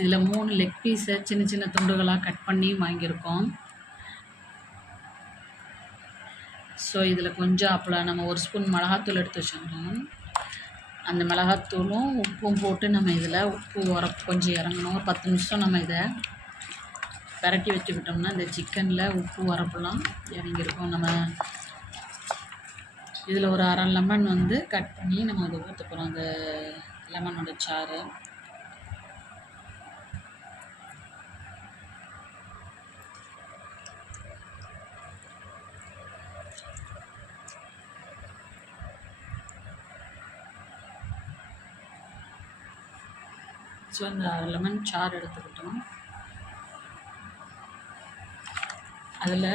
இதில் 3 லெக் பீஸை சின்ன சின்ன துண்டுகளாக கட் பண்ணி வாங்கியிருக்கோம். ஸோ இதில் கொஞ்சம் அப்பளம் நம்ம 1 ஸ்பூன் மிளகாத்தூள் எடுத்து வச்சுருந்தோம். அந்த மிளகாத்தூளும் உப்பும் போட்டு நம்ம இதில் உப்பு உரப்பு கொஞ்சம் இறங்கணும். ஒரு 10 நிமிஷம் நம்ம இதை பரட்டி வச்சுக்கிட்டோம்னா இந்த சிக்கனில் உப்பு உரப்புலாம் இறங்கியிருக்கும். நம்ம இதில் ஒரு அரை லெமன் வந்து கட் பண்ணி நம்ம அதை ஊற்ற போகிறோம். அந்த லெமனோட சாறு ஸோ இந்த அரை லெமன் சாறு எடுத்துக்கிட்டோம். அதில்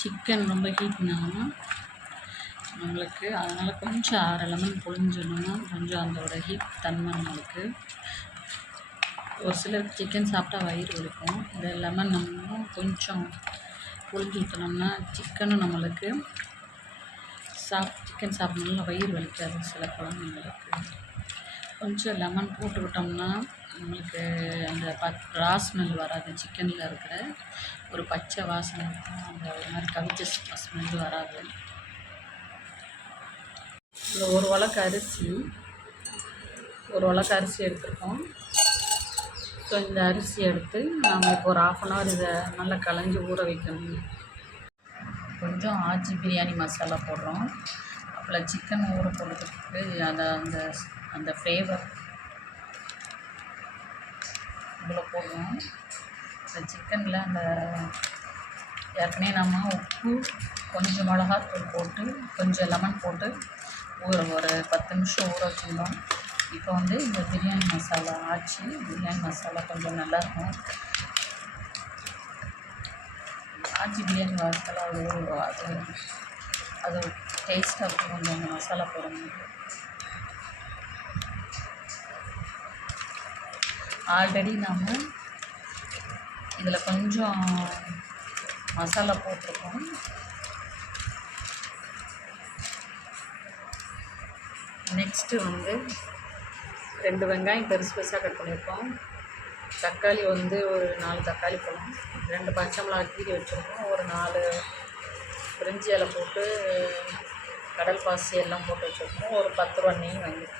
சிக்கன் ரொம்ப ஹீட்னாங்கன்னா நம்மளுக்கு அதனால் கொஞ்சம் அரை லெமன் புழிஞ்சிடணும்னா கொஞ்சம் அதோட ஹீட் தன்மை நம்மளுக்கு. ஒரு சிலருக்கு சிக்கன் சாப்பிட்டா வயிறு வலிக்கும். இந்த லெமன் நம்ம கொஞ்சம் புழிஞ்சு ஊற்றினோம்னா சிக்கனும் நம்மளுக்கு சிக்கன் சாப்பிட்றதுனால வயிறு வலிக்காது. சில குழந்தைங்களுக்கு கொஞ்சம் லெமன் போட்டுக்கிட்டோம்னா நம்மளுக்கு அந்த ரா ஸ்மெல் வராது. சிக்கனில் இருக்கிற ஒரு பச்சை வாசனை இருக்கும். அந்த ஒரு மாதிரி கவிச்ச ஸ்மெல் வராது. இந்த ஒரு உலக்கு அரிசி எடுத்துருக்கோம். ஸோ இந்த அரிசி எடுத்து நாம் இப்போ ஒரு 1/2 hour இதை நல்லா களைஞ்சி ஊற வைக்கணும். கொஞ்சம் ஆச்சி பிரியாணி மசாலா போடுறோம். அப்புறம் சிக்கன் ஊற போடுறதுக்கு அதை அந்த ஃப்ளேவர் இவ்வளோ போடுவோம். இந்த சிக்கனில் அந்த ஏற்கனவே நம்ம உப்பு கொஞ்சம் மிளகாத்தூள் போட்டு கொஞ்சம் லெமன் போட்டு ஒரு 10 நிமிஷம் ஊற வச்சுருந்தோம். இப்போ வந்து இந்த பிரியாணி மசாலா ஆச்சி பிரியாணி மசாலா கொஞ்சம் நல்லாயிருக்கும். ஆச்சி பிரியாணி மசாலா அது டேஸ்ட்டாக இருக்கும். கொஞ்சம் அந்த மசாலா போடணும். ஆல்ரெடி நாம் இதில் கொஞ்சம் மசாலா போட்டிருக்கோம். நெக்ஸ்ட்டு வந்து 2 வெங்காயம் பெருசு பெருசாக கட் பண்ணியிருக்கோம். தக்காளி வந்து ஒரு 4 தக்காளி பழம், 2 பச்சை மிளகாய் கீறி வச்சுருக்கோம். ஒரு 4 பிரிஞ்சி இலை போட்டு கடல் பாசி எல்லாம் போட்டு வச்சுருக்கோம். ஒரு 10 ரூபா நெய் வாங்கியிருக்கோம்.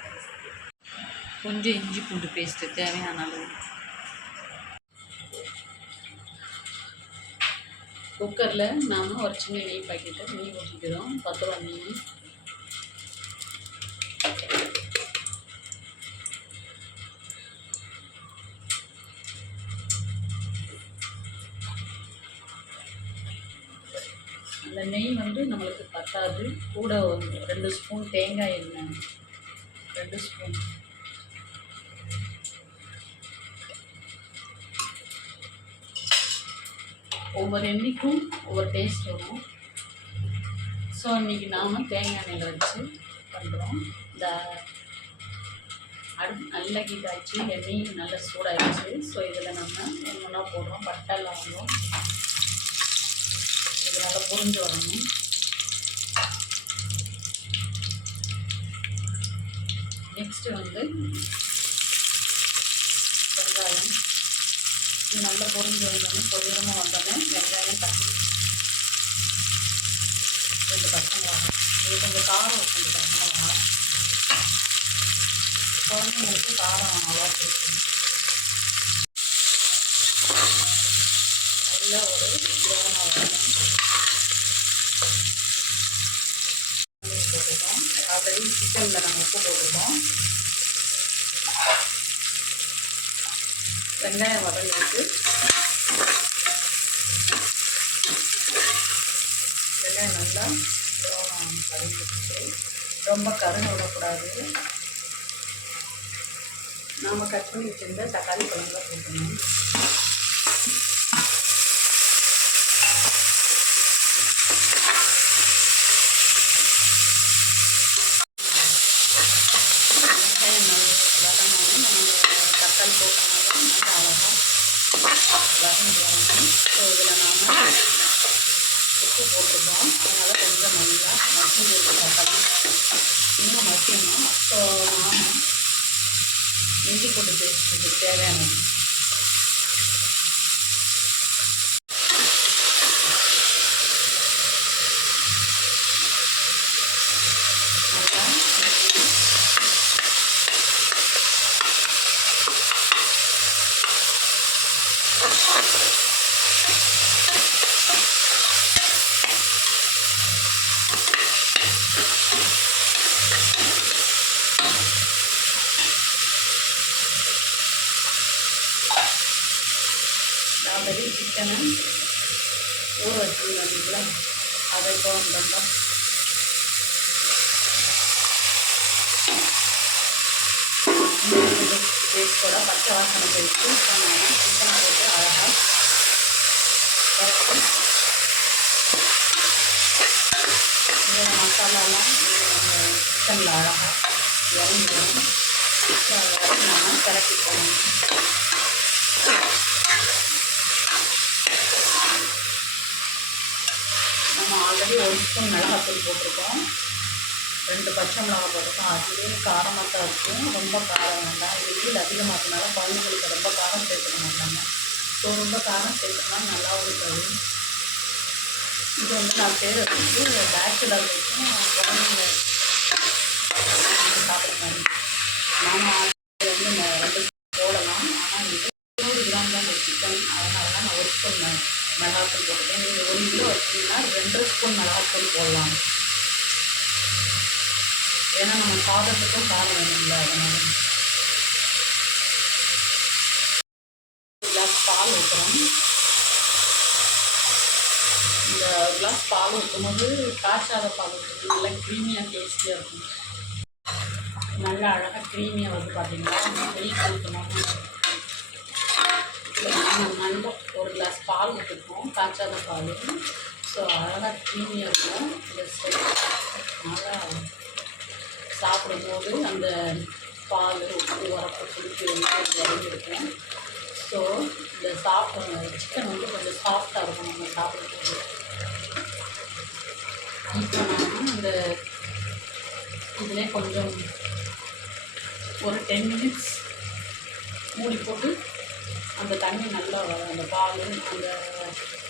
கொஞ்சம் இஞ்சி பூண்டு பேஸ்ட்டு தேவையான அளவு. குக்கரில் நாம் ஒரு சின்ன நெய் பாக்கெட்டை நெய் ஊற்றிக்கிறோம். 10 ரூபா நெய். அந்த நெய் வந்து நம்மளுக்கு பத்தாது. கூட 2 ஸ்பூன் தேங்காய் எண்ணெய், 2 ஸ்பூன். ஒவ்வொரு எண்ணெய்க்கும் ஒவ்வொரு டேஸ்ட் வரும். ஸோ இன்றைக்கி நாம் தேங்காய் எண்ணெயில் வச்சு பண்ணுறோம். இந்த நல்ல ஹீட் ஆகிடுச்சு, எண்ணெய் நல்ல சூடாகிடுச்சு. ஸோ இதில் நம்ம ஒன்றா போடுறோம். பட்டை லவங்கம் இது நல்லா புரிஞ்சு வரணும். நெக்ஸ்ட்டு வந்து வெங்காயம் இது நல்லா பொரிஞ்சு வந்தோடனே பொரியமாக வந்தோடனே வெங்காயம் தட்டி 2 பச்சை மிளகாய். இது கொஞ்சம் காரம் 2 பச்சை மிளகாய். குழந்தைங்களுக்கு காரம் அவ்வளோ பிடிக்கும். நல்லா ஒரு ப்ரௌனாக வரணும். போட்டுருக்கோம். ஆல்ரெடி சிக்கனில் நம்ம உப்பு போட்டிருக்கோம். வெங்காயம் வதங்கிட்டு வெங்காயம் நல்லா ப்ரௌன் வதங்கிட்டு ரொம்ப கருணை விடக்கூடாது. நாம் கட் பண்ணி வச்சுருந்த தக்காளி பழங்களை போட்டணும். தக்காளி போட்டோம்னா நல்லா அழகாக வதங்கி வரணும். ஸோ இதில் நாம் உப்பு போட்டுருக்கோம். அதனால் கொஞ்சம் நல்லா மசிஞ்சிருக்கு. தக்காளி இன்னும் மசியணும். ஸோ நாம் இஞ்சி பூண்டு பேஸ்ட் இதுக்கு தேவையானது. ஆல்ரெடி சிக்கனை ஊற வச்சுருந்தீங்களா, அதை இப்போ பண்ணுறோம். பேஸ்டோட பச்சை வாசனை போயிட்டு இப்போ நான் சிக்கனை போட்டு அழகாக இதோட மசாலாலாம் சிக்கனில் அழகாக இறங்கிடும். நம்ம கிளப்பி போகணும். நம்ம ஆல்ரெடி 1 ஸ்பூன் மிளகாத்தூள் போட்டிருக்கோம், 2 பச்சை மிளகா போட்டிருக்கோம். அதுவே காரமாக தான் இருக்கும், ரொம்ப காரம் வேண்டாம். இது வெயில் அதிகமாக இருக்கனால குழந்தைங்களுக்கு ரொம்ப காரம் சேர்த்துக்க மாட்டாங்க. ஸோ ரொம்ப காரம் சேர்த்துக்கலாம் நல்லாவும் இருக்காது. இது வந்து நான் செய்கிறதுக்கு பேச்சுலருக்கும் குழந்தைங்க சாப்பிட்ற மாதிரி நானும் வந்து 2 போடலாம். ஆனால் இது 100 கிராம் தான் இந்த சிக்கன், அதனால தான் நான் 1 ஸ்பூன் மிளகாத்தூள் போட்டுருக்கேன். நீங்கள் 1 கிலோ வச்சிங்கன்னா 2 ஸ்பூன் மிளகாத்தூள் போடலாம். ஏன்னா நம்ம சாதத்துக்கும் காரம் வேணும்ல, அதனால. கிளாஸ் பால் ஊற்றுறோம். இந்த கிளாஸ் பால் ஊற்றும்போது காய்ச்சாத பால் ஊற்றுறது நல்லா க்ரீமியாக டேஸ்டியாக இருக்கும். நல்லா அழகாக க்ரீமியாக வந்து பார்த்திங்கன்னா நெய் ஊற்றணும். நல்லா 1 கிளாஸ் பால் ஊற்றிருக்கோம், காய்ச்சாத பால். ஸோ அழகாக க்ரீமியாக இருக்கும். நல்லா சாப்பிடும்போது அந்த பால் உப்பு உரப்பு புளிப்பு எல்லாம் இறங்கியிருக்கும். ஸோ இந்த சிக்கன் வந்து கொஞ்சம் சாஃப்டாக இருக்கும் நம்ம சாப்பிடும்போது. இப்போ நான் இந்த இதிலே கொஞ்சம் ஒரு 10 மினிட்ஸ் மூடி போட்டு அந்த தண்ணி நல்லா அந்த பால் அந்த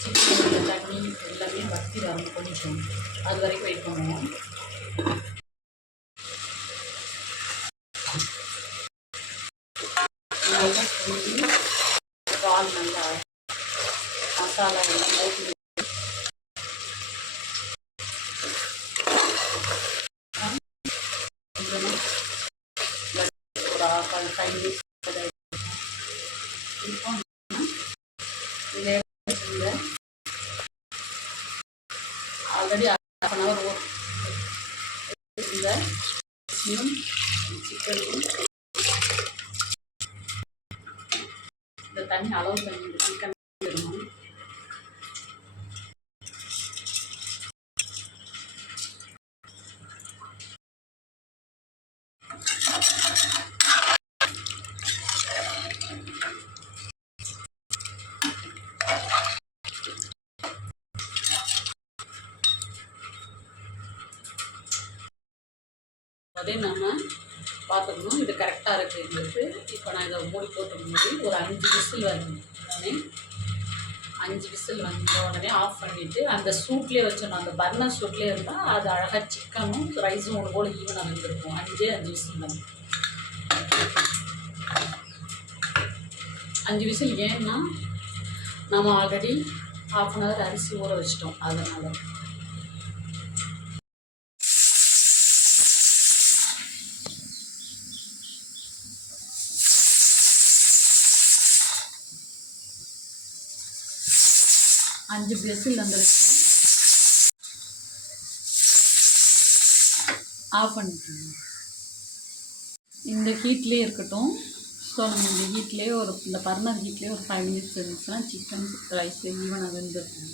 சிக்கன் தண்ணி எல்லாமே வற்றி வரணும் கொஞ்சம். அது வரைக்கும் வெயிட் பண்ணுவோம். நல்லா சொல்லி பால் நல்லா மசாலா எல்லாம் போட்டு ஒரு 5 மினிட்ஸ் இப்போ இதில் ஆல்ரெடி 1/2 ஹவர் இந்த சிக்கனும் இந்த தண்ணி அளவு தண்ணி இந்த சிக்கன் இருக்கணும். அதே நம்ம பார்த்துக்கணும், இது கரெக்டாக இருக்குது எங்களுக்கு. இப்போ நான் இதை மூடி போட்டுக்கும்போது ஒரு 5 விசில் வரணும். உடனே 5 விசில் வந்த உடனே ஆஃப் பண்ணிவிட்டு அந்த சூட்லேயே வச்சிடணும். அந்த பர்னர் சூட்லேயே இருந்தால் அது அழகாக சிக்கனும் ரைஸும் ஒன்று போல் ஈவனாக வந்துருக்கும். 5 விசில் தான். 5 விசில் ஏன்னா நம்ம ஆல்ரெடி 1/2 ஹவர் அரிசி ஊற வச்சிட்டோம், அதனால். அஞ்சு விசில் வந்துருச்சு, ஆஃப் பண்ணிட்டோம். இந்த ஹீட்லேயே இருக்கட்டும். ஸோ நம்ம இந்த ஹீட்லேயே இந்த பர்னர் ஹீட்லேயே ஒரு 5 மினிட்ஸ் இருந்துச்சுன்னா சிக்கன் ரைஸ் ஈவனாக வெந்துருக்கும்.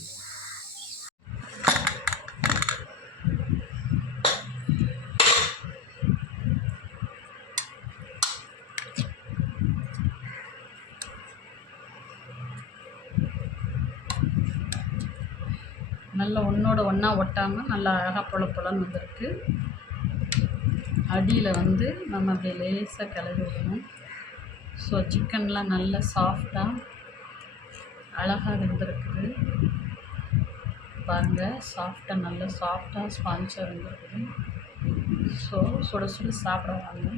நல்லா ஒன்றோட ஒன்றா ஒட்டாமல் நல்லா அழகாக பொலன்னு வந்திருக்கு. அடியில் வந்து நம்ம அப்படியே லேசாக கிளறி விடணும். ஸோ சிக்கன்லாம் நல்லா சாஃப்டாக அழகாக வெந்திருக்குது பாருங்கள். சாஃப்டாக நல்லா சாஃப்டாக ஸ்பான்ச்சாக வெந்திருக்குது. ஸோ சுட சுட சாப்பிட வாங்க.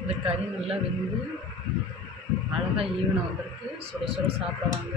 இந்த கறி நல்லா வெந்து அழகாக ஈவனாக வந்திருக்கு. சுட சுட சாப்பிட வாங்க.